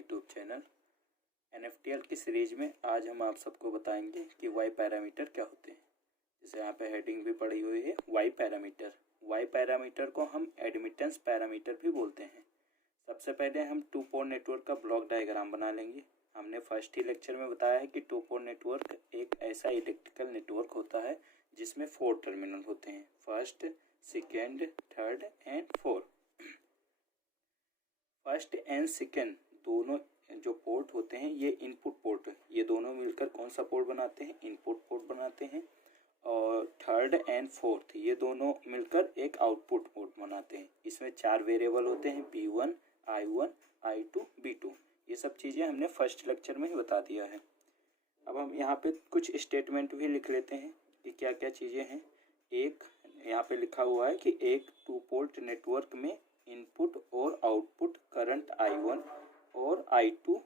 YouTube channel. एनएफटीएल की series में आज हम आप सबको बताएंगे कि वाई पैरामीटर क्या होते हैं। जैसे यहाँ पे हेडिंग भी पड़ी हुई है वाई पैरामीटर। वाई पैरामीटर को हम एडमिटेंस पैरामीटर भी बोलते हैं। सबसे पहले हम टू पोर्ट नेटवर्क का ब्लॉक डायग्राम बना लेंगे। हमने फर्स्ट ही लेक्चर में बताया है कि टू पोर्ट नेटवर्क एक ऐसा इलेक्ट्रिकल नेटवर्क होता है जिसमें 4 टर्मिनल होते हैं, first, second, third and fourth. First and second दोनों जो पोर्ट होते हैं ये इनपुट पोर्ट, ये दोनों मिलकर कौन सा पोर्ट बनाते हैं? इनपुट पोर्ट बनाते हैं। और थर्ड एंड फोर्थ ये दोनों मिलकर एक आउटपुट पोर्ट बनाते हैं। इसमें 4 वेरिएबल होते हैं, B1, I1, I2, B2। ये सब चीज़ें हमने फर्स्ट लेक्चर में ही बता दिया है। अब हम यहाँ पे कुछ स्टेटमेंट भी लिख लेते हैं कि क्या क्या चीज़ें हैं। एक यहाँ पे लिखा हुआ है कि एक टू पोर्ट नेटवर्क में इनपुट और आउटपुट करंट I1 और I2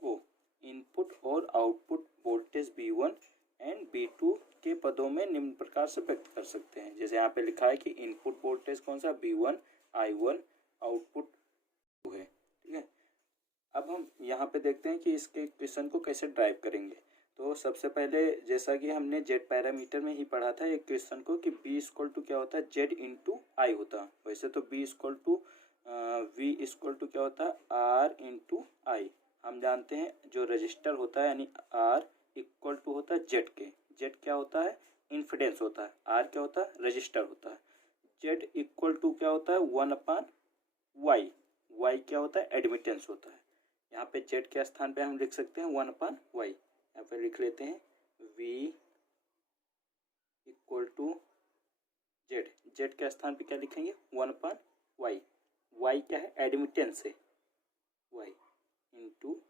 को इनपुट और output voltage B1 and B2 के पदों में निम्न प्रकार से व्यक्त कर सकते हैं। जैसे यहाँ पे लिखा है कि इनपुट वोल्टेज कौन सा? B1, I1, आउटपुट 2 है। ठीक है, अब हम यहाँ पे देखते हैं कि इसके क्वेश्चन को कैसे ड्राइव करेंगे। तो सबसे पहले जैसा कि हमने जेड पैरामीटर में ही पढ़ा था एक क्वेश्चन को कि B इक्वल टू क्या होता है? जेड इंटू आई होता है। वैसे तो B equal to V equal to क्या होता है? R into I. हम जानते हैं जो रजिस्टर होता है यानी R इक्वल टू होता है जेड के। जेड क्या होता है? इन्फिडेंस होता है। R क्या होता है? रजिस्टर होता है। जेड इक्वल टू क्या होता है? 1/Y। Y क्या होता है? एडमिटेंस होता है। यहाँ पे जेड के स्थान पे हम लिख सकते हैं 1/Y। यहाँ पे लिख लेते हैं V equal to Z. Z के स्थान पे क्या लिखेंगे? 1/Y। Y क्या है? एडमिटेंस है, Y इंटू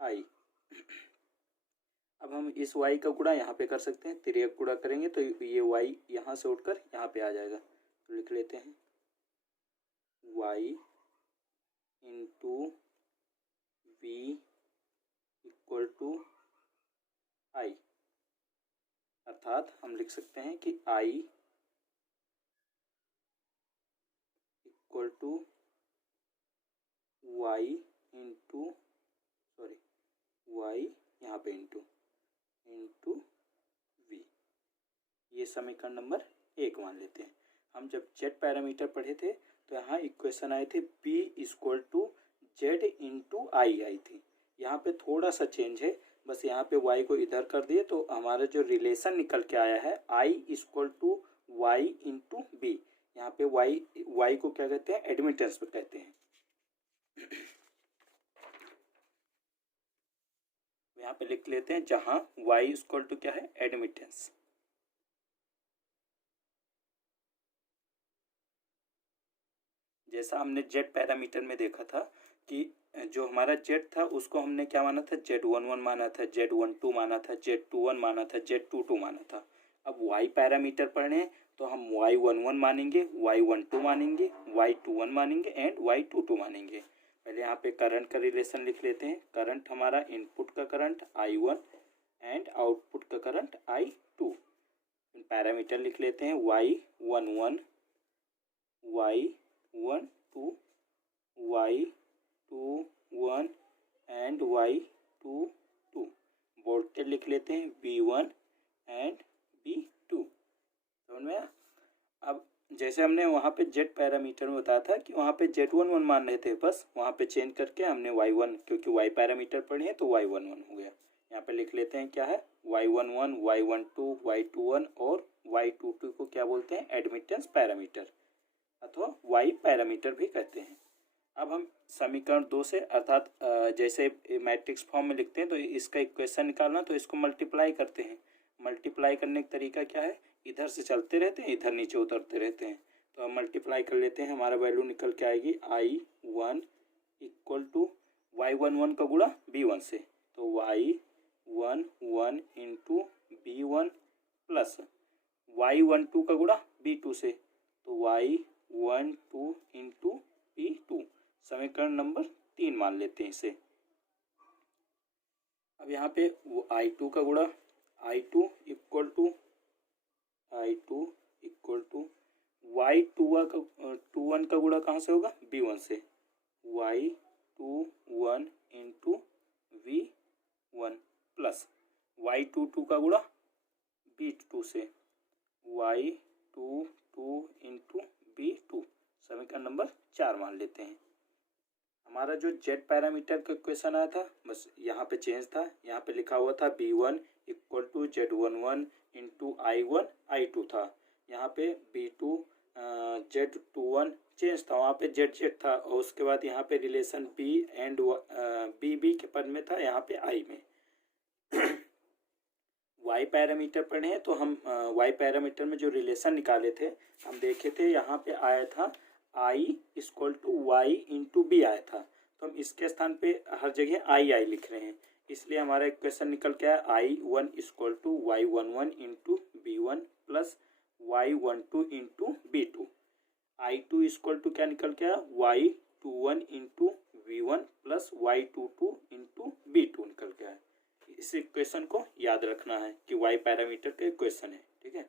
आई। अब हम इस Y का गुणा यहाँ पे कर सकते हैं। तिर्यक गुणा करेंगे तो ये Y यहाँ से उठकर यहाँ पे आ जाएगा। तो लिख लेते हैं Y into V equal to I. अर्थात हम लिख सकते हैं कि I equal to Y into Y यहाँ पे इंटू V। ये समीकरण नंबर 1 मान लेते हैं। हम जब जेड पैरामीटर पढ़े थे तो यहाँ इक्वेशन आए थे B equal to Z into I I थी। यहाँ पे थोड़ा सा चेंज है, बस यहाँ पे y को इधर कर दिए तो हमारा जो रिलेशन निकल के आया है I equal to Y into B। यहाँ पे y को क्या कहते हैं? एडमिटेंस पे कहते हैं। यहाँ पे लिख लेते हैं जहाँ y इक्वल टू क्या है? एडमिटेंस। जैसा हमने जेड पैरामीटर में देखा था कि जो हमारा जेड था उसको हमने क्या माना था? Z11 माना था, Z12 माना था, Z21 माना था, Z22 माना था। अब y पैरामीटर पढ़ने तो हम Y11 मानेंगे, Y12 मानेंगे, Y21 मानेंगे एंड Y22 मानेंगे। पहले यहाँ पे करंट का रिलेशन लिख लेते हैं। करंट हमारा इनपुट का करंट I1 एंड आउटपुट का करंट I2। पैरामीटर लिख लेते हैं Y11, Y12, Y21 and Y22। Voltage लिख लेते हैं V1 एंड V2। समझ में आया? अब जैसे हमने वहाँ पे जेड पैरामीटर में बताया था कि वहाँ पे Z11 मान रहे थे, बस वहाँ पे चेंज करके हमने Y1, क्योंकि Y पैरामीटर पढ़े हैं तो Y11 हो गया। यहाँ पे लिख लेते हैं क्या है? Y11, Y12, Y21 और Y22 को क्या बोलते हैं? एडमिटेंस पैरामीटर अथवा Y पैरामीटर भी कहते हैं। अब हम समीकरण 2 से, अर्थात जैसे मैट्रिक्स फॉर्म में लिखते हैं तो इसका इक्वेशन निकालना, तो इसको मल्टीप्लाई करते हैं। मल्टीप्लाई करने का तरीका क्या है? इधर से चलते रहते हैं, इधर नीचे उतरते रहते हैं। तो हम मल्टीप्लाई कर लेते हैं, हमारा वैल्यू निकल के आएगी I1 इक्वल टू Y11 का गुणा B1 से, तो Y11 into B1 plus Y12 का गुणा B2 से, तो Y12 इंटू B2। समीकरण नंबर 3 मान लेते हैं इसे। अब यहाँ पे I2 का गुणा, I2 इक्वल टू Y21 का गुणा कहाँ से होगा? B1 से, Y Y21 into V1 plus Y22 का गुणा B2 से Y22 इंटू B2 समीकरण नंबर 4 मान लेते हैं। हमारा जो जेड पैरामीटर का क्वेश्चन आया था बस यहाँ पे चेंज था, यहाँ पे लिखा हुआ था B1 equal to Z11 into I1 I2 था, यहाँ पे B2 Z21 चेंज था, वहाँ पे Z था और उसके बाद यहाँ पे रिलेशन B एंड B के पद में था, यहाँ पे I में वाई पैरामीटर पढ़े हैं तो हम वाई पैरामीटर में जो रिलेशन निकाले थे हम देखे थे, यहाँ पे आया था I equal to Y into B आया था, तो हम इसके स्थान पे हर जगह आई लिख रहे हैं, इसलिए हमारा इक्वेशन निकल के आया I1 equal to Y11 into B1 plus Y12 into B2। I2 equal to क्या निकल के आया Y21 into V1 plus Y22 into B2 निकल के आया। इस इक्वेशन को याद रखना है कि वाई पैरामीटर का इक्वेशन है, ठीक है।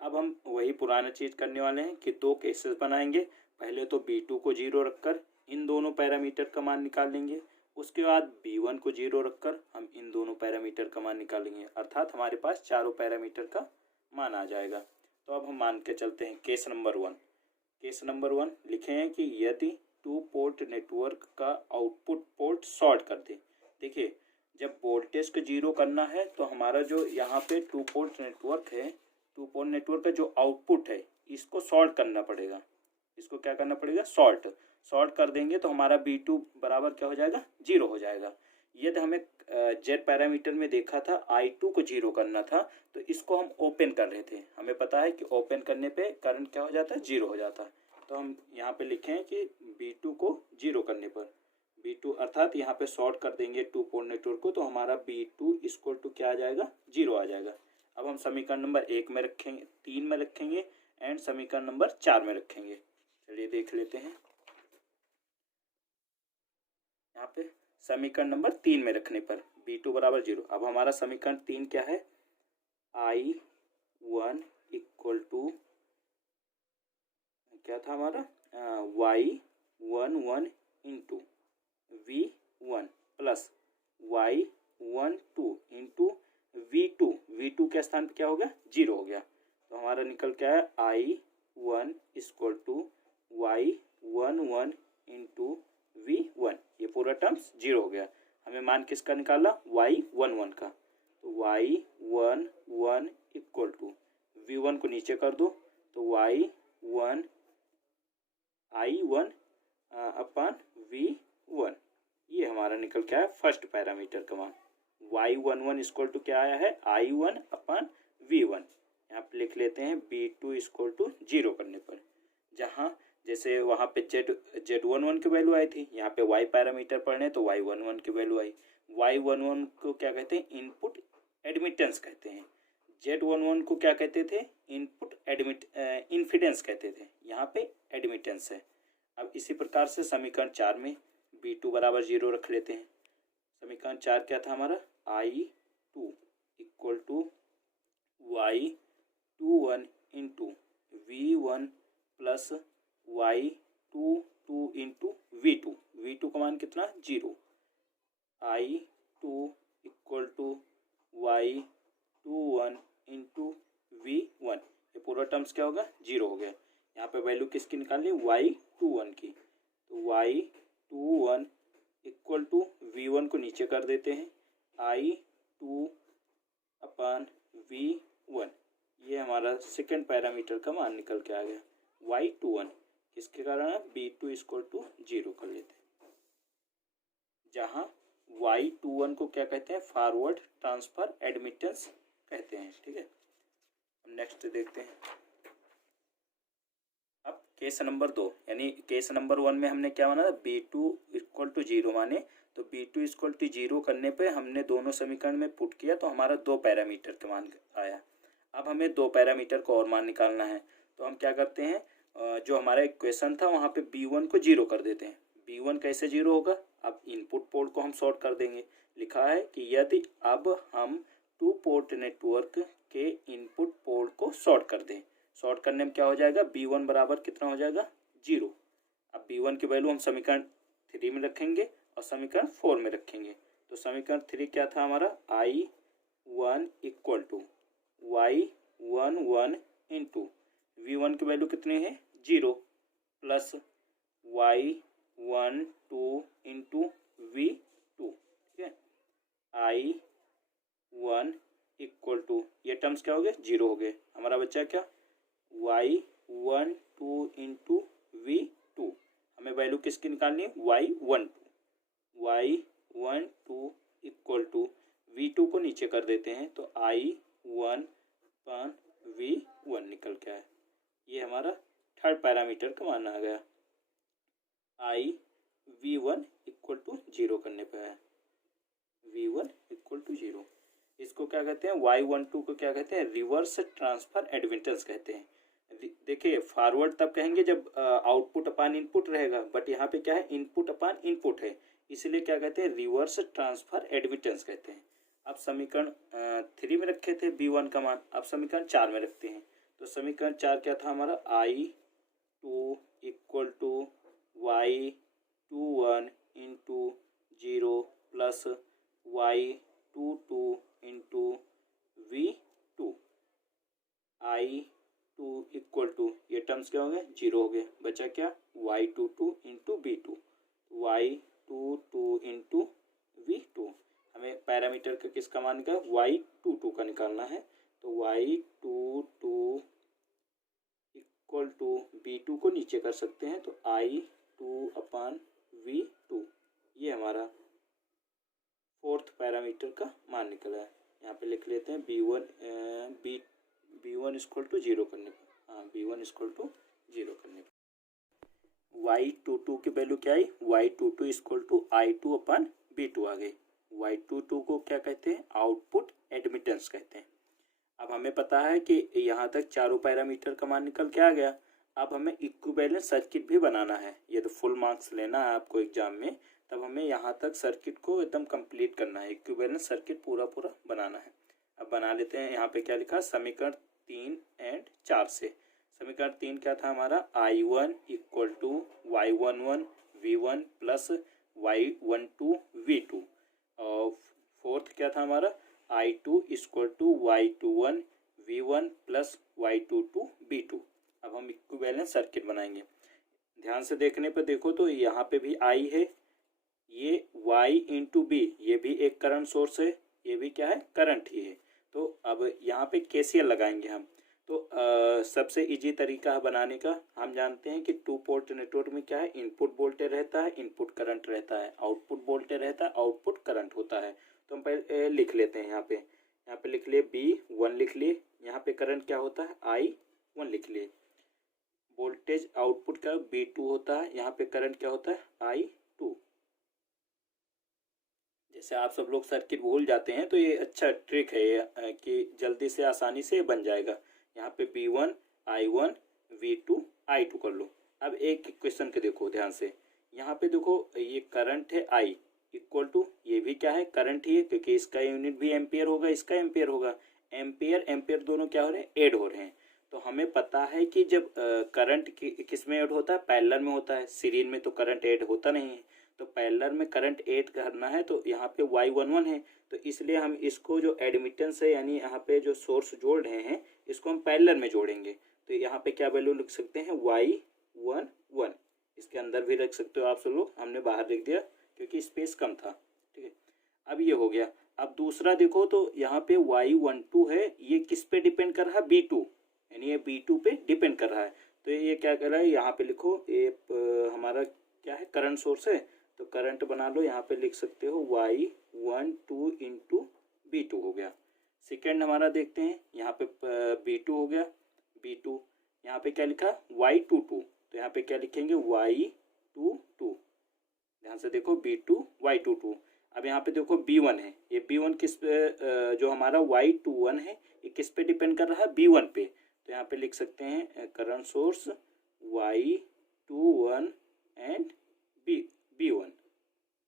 अब हम वही पुराना चीज़ करने वाले हैं कि दो केसेस बनाएंगे। पहले तो B2 को 0 रखकर इन दोनों पैरामीटर का मान निकाल लेंगे, उसके बाद B1 को 0 रखकर हम इन दोनों पैरामीटर का मान निकालेंगे, अर्थात हमारे पास चारों पैरामीटर का मान आ जाएगा। तो अब हम मान के चलते हैं केस नंबर 1। केस नंबर 1 लिखे हैं कि यदि 2 पोर्ट नेटवर्क का आउटपुट पोर्ट शॉर्ट कर दे। देखिए जब वोल्टेज को 0 करना है तो हमारा जो यहाँ पे 2 पोर्ट नेटवर्क है, 2 पोर्ट नेटवर्क का जो आउटपुट है इसको शॉर्ट करना पड़ेगा। इसको क्या करना पड़ेगा? शॉर्ट कर देंगे तो हमारा B2 बराबर क्या हो जाएगा? 0 हो जाएगा। ये तो हमें जेड पैरामीटर में देखा था I2 को 0 करना था, तो इसको हम ओपन कर रहे थे। हमें पता है कि ओपन करने पे करंट क्या हो जाता है? 0 हो जाता है। तो हम यहाँ पे लिखे हैं कि B2 को 0 करने पर B2 अर्थात यहाँ पे शॉर्ट कर देंगे 2 पोर्ट नेटवर्क को, तो हमारा B2 इक्वल टू क्या आ जाएगा? 0 आ जाएगा। अब हम समीकरण नंबर 1 में रखेंगे, 3 में रखेंगे एंड समीकरण नंबर 4 में रखेंगे। चलिए देख लेते हैं। यहाँ पे समीकरण नंबर 3 में रखने पर B2 बराबर 0। अब हमारा समीकरण 3 क्या है? I1 इक्वल टू क्या था हमारा? Y11 into V1 plus Y12 into V2 के स्थान पे क्या हो गया? 0 हो गया। तो हमारा निकल क्या है? I1 equal to Y11 into V1। ये पूरा टर्म्स 0 हो गया। हमें मान किसका निकाला? Y11 का। तो Y11 इक्वल टू V1 को नीचे कर दो तो I1 अपॉन V1। ये हमारा निकल क्या है? फर्स्ट पैरामीटर का मान। Y11 इक्वल टू क्या आया है? I1 upon V1। यहाँ पे लिख लेते हैं B2 इक्वल टू 0 करने पर, जहाँ जैसे वहाँ पे Z11 की वैल्यू आई थी, यहाँ पे Y पैरामीटर पढ़ने तो Y11 की वैल्यू आई। Y11 को क्या कहते हैं? इनपुट एडमिटेंस कहते हैं। Z11 को क्या कहते थे? इनपुट इन्फिडेंस कहते थे। यहाँ पे एडमिटेंस है। अब इसी प्रकार से समीकरण 4 में B2 बराबर 0 रख लेते हैं। समीकरण 4 क्या था हमारा? I2 equal to Y21 into V1 plus Y22 into V2 का मान कितना? 0। I2 equal to Y21 into V1। ये पूरा टर्म्स क्या होगा? 0 हो गया। यहाँ पे वैल्यू किसकी निकालनी? Y21 की। तो Y21 इक्वल टू V1 को नीचे कर देते हैं, I2 अपॉन V1। ये हमारा सेकंड पैरामीटर का मान निकल के आ गया Y21। किसके कारण है? B2 इक्वल टू 0 कर लेते हैं, जहाँ Y21 को क्या कहते हैं? फॉरवर्ड ट्रांसफर एडमिटेंस कहते हैं। ठीक है, नेक्स्ट देखते हैं। अब केस नंबर 2, यानी केस नंबर 1 में हमने क्या माना? B2 इक्वल टू 0 माने, तो B2 इक्वल टू 0 करने पे हमने दोनों समीकरण में पुट किया तो हमारा 2 पैरामीटर का मान आया। अब हमें 2 पैरामीटर को और मान निकालना है, तो हम क्या करते हैं? जो हमारा इक्वेशन था वहाँ पे B1 को 0 कर देते हैं। B1 कैसे 0 होगा? अब इनपुट पोर्ट को हम शॉर्ट कर देंगे। लिखा है कि यदि अब हम 2 पोर्ट नेटवर्क के इनपुट पोर्ट को शॉर्ट कर दें, शॉर्ट करने में क्या हो जाएगा? B1 बराबर कितना हो जाएगा? 0। अब B1 की वैल्यू हम समीकरण 3 में रखेंगे और समीकरण 4 में रखेंगे। तो समीकरण 3 क्या था हमारा, I1 equal to Y11 into V1 की वैल्यू कितनी है 0 प्लस Y12 इंटू V2। ठीक है, I1 इक्वल टू ये टर्म्स क्या हो गए 0 हो गए। हमारा बच्चा क्या Y12 इंटू V2। हमें वैल्यू किसकी निकालनी है Y12 इक्वल टू V2 को नीचे कर देते हैं तो I1 V1 निकल के आया। ये हमारा थर्ड पैरामीटर का मान आ गया। V1 इक्वल टू 0 करने पे आया, V1 इक्वल टू 0। इसको क्या कहते हैं Y12 को क्या कहते हैं रिवर्स ट्रांसफर एडमिटेंस कहते हैं। देखिए फॉरवर्ड तब कहेंगे जब आउटपुट अपान इनपुट रहेगा, बट यहाँ पे क्या है इनपुट अपान इनपुट है, इसलिए क्या कहते हैं रिवर्स ट्रांसफर एडमिटेंस कहते हैं। अब समीकरण 3 में रखे थे V1 का मान, अब समीकरण 4 में रखते हैं। तो समीकरण 4 क्या था हमारा I2 equal to Y21 into 0 plus Y22 into V2। I2 equal to ये टर्म्स क्या हो गए 0 हो गए, बचा क्या Y22 into V2, Y22 into V2। हमें पैरामीटर का किसका मान का Y22 का निकालना है। तो Y22 इक्वल टू V2 को नीचे कर सकते हैं तो I2 अपान V2। ये हमारा फोर्थ पैरामीटर का मान निकला है। यहाँ पे लिख लेते हैं B1 इक्वल टू 0 करने पर, हाँ B1 इक्वल टू 0 करने पर Y22 की वैल्यू क्या आई Y22 equal to I2 upon B2 आ गई। Y22 को क्या कहते हैं आउटपुट एडमिटेंस कहते हैं। अब हमें पता है कि यहाँ तक चारों पैरामीटर का मान निकल के आ गया। अब हमें इक्विवेलेंट सर्किट भी बनाना है। ये तो फुल मार्क्स लेना है आपको एग्जाम में, तब हमें यहाँ तक सर्किट को एकदम कंप्लीट करना है, इक्विवेलेंट सर्किट पूरा बनाना है। अब बना लेते हैं। यहाँ पे क्या लिखा समीकरण 3 और 4 से। समीकरण 3 क्या था हमारा I1 equal to Y11 V1 plus Y12 V2। और फोर्थ क्या था हमारा I2 equal to Y21 V1 plus Y22 V2। अब हम इक्विवेलेंट सर्किट बनाएंगे। ध्यान से देखने पर देखो तो यहाँ पे भी I है, ये Y इंटू B, ये भी एक करंट सोर्स है, ये भी क्या है करंट ही है। तो अब यहाँ पे KCL लगाएंगे हम। तो सबसे इजी तरीका है बनाने का, हम जानते हैं कि 2 पोर्ट नेटवर्क में क्या है इनपुट वोल्टेज रहता है, इनपुट करंट रहता है, आउटपुट वोल्टेज रहता है, आउटपुट करंट होता है। तो हम पहले लिख लेते हैं। यहाँ पे लिख लिए B1 लिख लिए, यहाँ पे करंट क्या होता है I1 लिख लिए, वोल्टेज आउटपुट का B2 होता है, यहाँ पे करंट क्या होता है I2। जैसे आप सब लोग सर्किट भूल जाते हैं तो ये अच्छा ट्रिक है कि जल्दी से आसानी से बन जाएगा। यहाँ पे B1 I1 V2 I2 कर लो। अब एक क्वेश्चन के देखो ध्यान से, यहाँ पे देखो ये करंट है I इक्वल टू ये भी क्या है करंट ही है, क्योंकि इसका यूनिट भी एम्पियर होगा, इसका एम्पियर होगा। एम्पियर दोनों क्या हो रहे हैं ऐड हो रहे हैं। तो हमें पता है कि जब करंट किस में ऐड होता है पैरेलल में होता है, सीरीज में तो करंट ऐड होता नहीं है। तो पैरेलल में करंट ऐड करना है तो यहाँ पे Y11 है, तो इसलिए हम इसको जो एडमिटेंस है यानी यहाँ पे जो सोर्स जोड़ रहे हैं इसको हम पैरेलल में जोड़ेंगे। तो यहाँ पे क्या वैल्यू लिख सकते हैं Y11, इसके अंदर भी रख सकते हो आप सब लोग, हमने बाहर लिख दिया क्योंकि स्पेस कम था। ठीक है, अब ये हो गया। अब दूसरा देखो तो यहाँ पे Y12 है, ये किस पे डिपेंड कर रहा है B2, यानी ये B2 पे डिपेंड कर रहा है। तो ये क्या कर रहा है यहाँ पे लिखो, ये हमारा क्या है करंट सोर्स है, तो करंट बना लो। यहाँ पे लिख सकते हो Y12 इंटू B2 हो गया। सेकेंड हमारा देखते हैं, यहाँ पे B2 हो गया, B2 यहाँ पे क्या लिखा Y22, तो यहाँ पे क्या लिखेंगे Y22। ध्यान से देखो B2 Y22। अब यहाँ पे देखो B1 है, ये B1 किस पे जो हमारा Y21 है ये किस पे डिपेंड कर रहा है B1 पे। तो यहाँ पे लिख सकते हैं current source Y21 and B1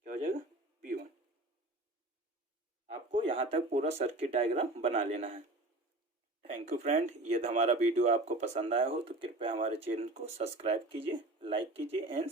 क्या हो जाएगा B1। आपको यहाँ तक पूरा सर्किट डायग्राम बना लेना है। थैंक यू फ्रेंड, यदि हमारा वीडियो आपको पसंद आया हो तो कृपया हमारे चैनल को सब्सक्राइब कीजिए, लाइक कीजिए एंड